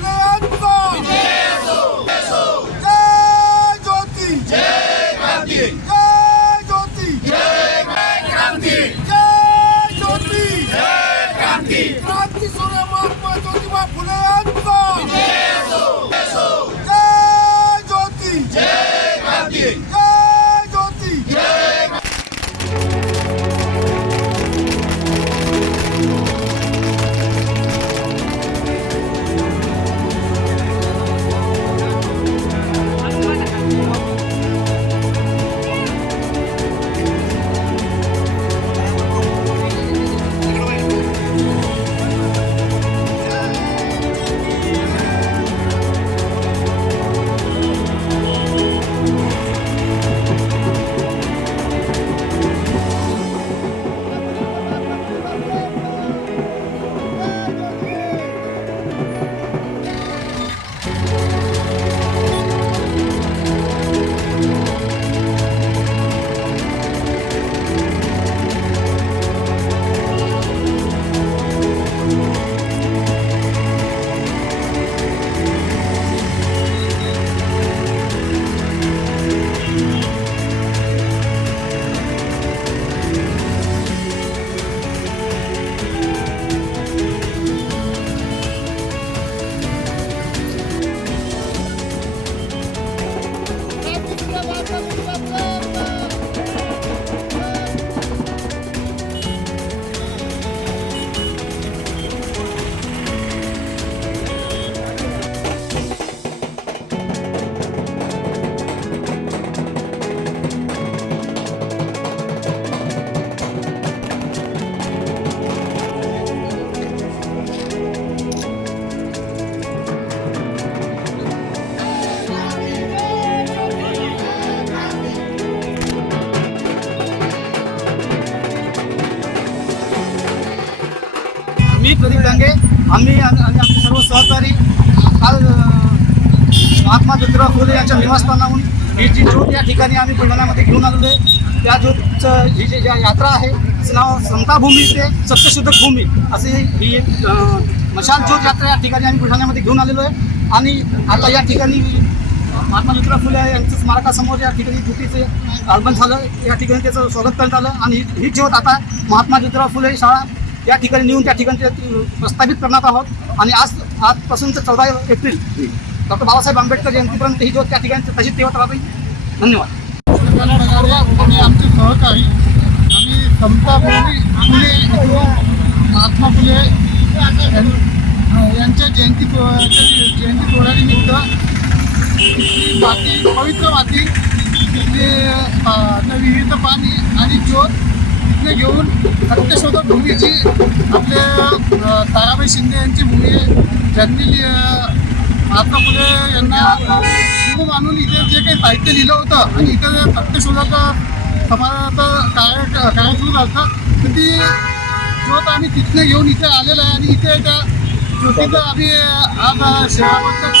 फुलेंचा जय ज्योती जय क्रांती जय ज्योती जय क्रांती जय ज्योती जय क्रांती क्रांती सूर्य महात्मा ज्योतिबा फुलेंचा जय ज्योती जय क्रांती जय ज्योती जय मी प्रदीप डांगे आम्ही आणि आमचे सर्व सहकारी काल महात्मा ज्योतिराव फुले यांच्या निवासस्थानाहून ही जी ज्योत या ठिकाणी आम्ही बुलढाण्यामध्ये घेऊन आलेलो आहे. त्या ज्योतचं ही जी यात्रा आहे तिचं नाव समताभूमी ते सत्यशोधक भूमी अशी ही मशाल ज्योत यात्रा या ठिकाणी आम्ही बुलढाण्यामध्ये घेऊन आलेलो आहे. आणि आता या ठिकाणी महात्मा ज्योतिराव फुले यांच्या स्मारकासमोर या ठिकाणी ज्योतीचे आगमन झालं. या ठिकाणी त्याचं स्वागत करण्यात आलं आणि ही ज्योत आता महात्मा ज्योतिराव फुले शाळा या ठिकाणी नेऊन त्या ठिकाणी प्रस्थापित करणार आहोत. आणि आजपासून 14 एप्रिल डॉक्टर बाबासाहेब आंबेडकर जयंतीपर्यंत ही ज्योत त्या ठिकाणी तशीच ठेवत राहावी. धन्यवाद. आणि आमचे सहकारी आम्ही समताभूमी फुले महात्मा फुले यांच्या जयंती सोहळ्यानिमित्त इथली माती पवित्र माती तिथले विहिरीचं पाणी आणि ज्योत तिथले घेऊन सत्यशोधक भूमीची आपले ताराबाई शिंदे यांची भूमी ज्यांनी महात्मा फुले यांना हिंदू मानून इथे जे काही साहित्य लिहिलं होतं आणि इथे सत्यशोधक समाजाचं कार्य सुरू झालं तर ती ज्योत आम्ही तिथनं घेऊन इथे आलेलं आहे. आणि इथे त्या ज्योतीचं आम्ही आज शेवाबद्दल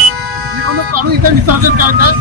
मिरवणूक काढून इथे विसर्जन करत आहे.